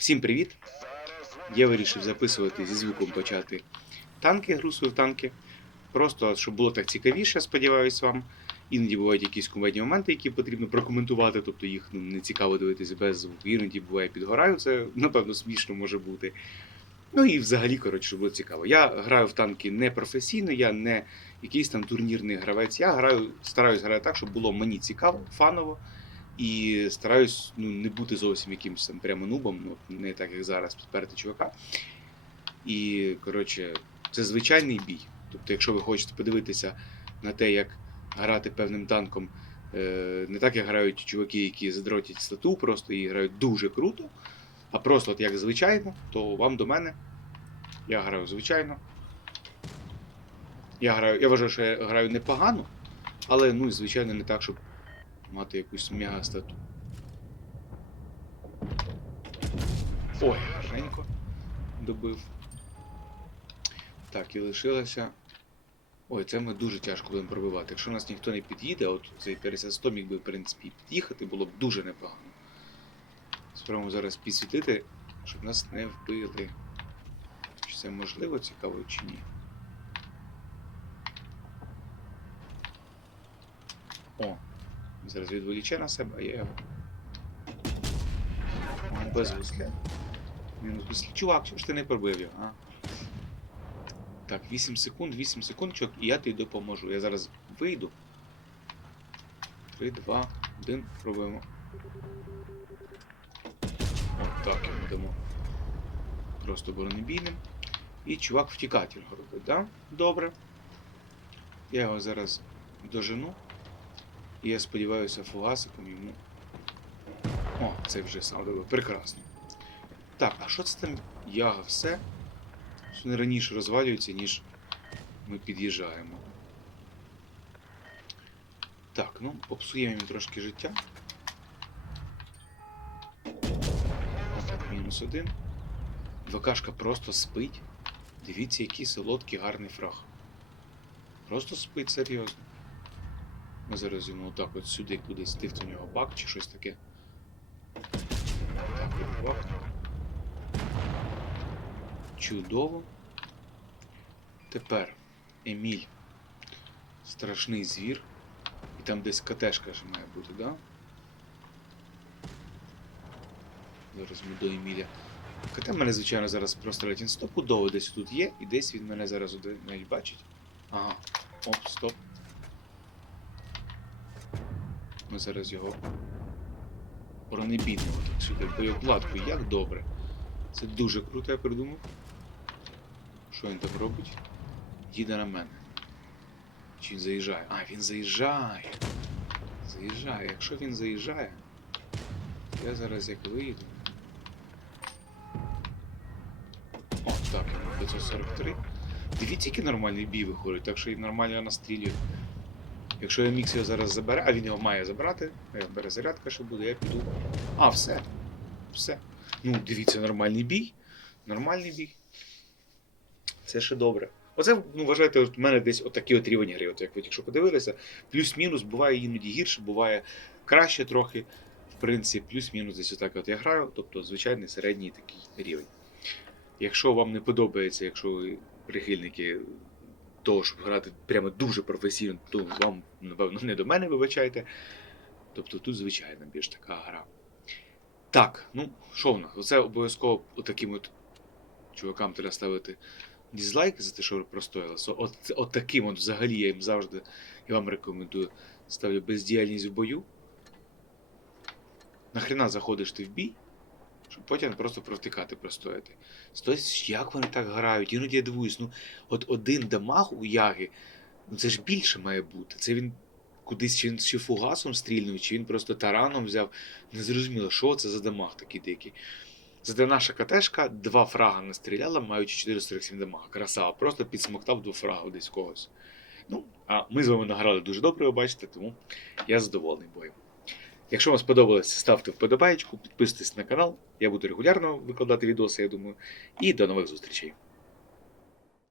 Всім привіт! Я вирішив записувати зі звуком почати танки, гру свою в танки. Просто щоб було так цікавіше, я сподіваюся вам. Іноді бувають якісь кумедні моменти, які потрібно прокоментувати, тобто їх ну, не цікаво дивитися без звуку. Іноді буває підгораю, це напевно смішно може бути. Ну і взагалі, коротше, щоб було цікаво. Я граю в танки не професійно, я не якийсь там турнірний гравець. Я граю, стараюсь грати так, щоб було мені цікаво, фаново. І стараюсь ну, не бути зовсім якимось там прямо нубом, ну, не так як зараз підперти чувака. І, коротше, це звичайний бій. Тобто, якщо ви хочете подивитися на те, як грати певним танком, е, не так як грають чуваки, які задротять стату просто і грають дуже круто, а просто от як звичайно, то вам до мене. Я граю звичайно. Я граю, я вважаю, що я граю непогано, але ну, звичайно, не так, щоб мати якусь мега стату. Ой, гарненько добив. Так, і лишилося. Ой, це ми дуже тяжко будемо пробивати. Якщо нас ніхто не під'їде, от цей 50 міг би, в принципі, під'їхати, було б дуже непогано. Спробуємо зараз підсвітити, щоб нас не вбили. Чи це можливо цікаво чи ні? О, зараз відволіче на себе, а я його. О. Мінус. Чувак, чого ж ти не пробив його, а? Так, 8 секунд, 8 секунд, чувак, і я тобі допоможу. Я зараз вийду. 3, 2, 1, пробуємо. От так йому дамо. Просто бронебійним. І чувак втікатель робить, да? Добре. Я його зараз дожену. І я сподіваюся, фугасиком йому. О, це вже сам добив. Прекрасно. Так, а що це там яга все? Вони раніше розвалюються, ніж ми під'їжджаємо. Так, ну, попсуємо їм трошки життя. Мінус один. ВКшка просто спить. Дивіться, який солодкий гарний фраг. Просто спить серйозно. Ми зараз йому отак от сюди кудись тифт у нього бак чи щось таке. Чудово. Тепер Еміль. Страшний звір. І там десь катешка ж має бути, да? Зараз ми до Еміля. КТ мене, звичайно, зараз прострелять. Він стопудово десь тут є, і десь він мене зараз навіть бачить. Ага. Оп, стоп. Ми зараз його бронебійнемо так сюди, боєкладку, як добре. Це дуже круто, я придумав. Що він там робить? Їде на мене. Чи він заїжджає? А, він заїжджає. Заїжджає. Якщо він заїжджає, я зараз як виїду. О, так, 543. Дивіться, який нормальний бій виходить, так що і нормально я настрілюю. Якщо я мікс його зараз забере, а він його має забрати, е, перезарядка ще буде, я піду. А, все. Все. Ну, дивіться, нормальний бій. Нормальний бій. Це ще добре. Оце, ну, вважайте, в мене десь отакий от рівень гри. От як ви якщо подивилися, плюс-мінус буває іноді гірше, буває краще трохи. В принципі, плюс-мінус десь отак от я граю, тобто звичайний середній такий рівень. Якщо вам не подобається, якщо ви прихильники того, щоб грати прямо дуже професійно, то вам, напевно, не до мене вибачайте. Тобто тут, звичайно, більш така гра. Так, ну, що в нас? Оце обов'язково таким от чувакам треба ставити дізлайки за те, що. So, от, от таким от взагалі я їм завжди я вам рекомендую ставлю бездіяльність в бою. Нахрена заходиш ти в бій, щоб потім просто провтикати, простояти. Стось, як вони так грають? Іноді я дивуюсь, ну от один дамаг у Яги, ну це ж більше має бути. Це він кудись чи чи фугасом стрільнув, чи він просто тараном взяв. Незрозуміло, що це за дамаг такий дикий. Зате наша катешка два фрага настріляла, маючи 447 дамага. Красава, просто підсмоктав два фрага десь когось. Ну, а ми з вами награли дуже добре, ви бачите, тому я задоволений боєм. Якщо вам сподобалось, ставте вподобайку, підписуйтесь на канал. Я буду регулярно викладати відоси, я думаю. І до нових зустрічей.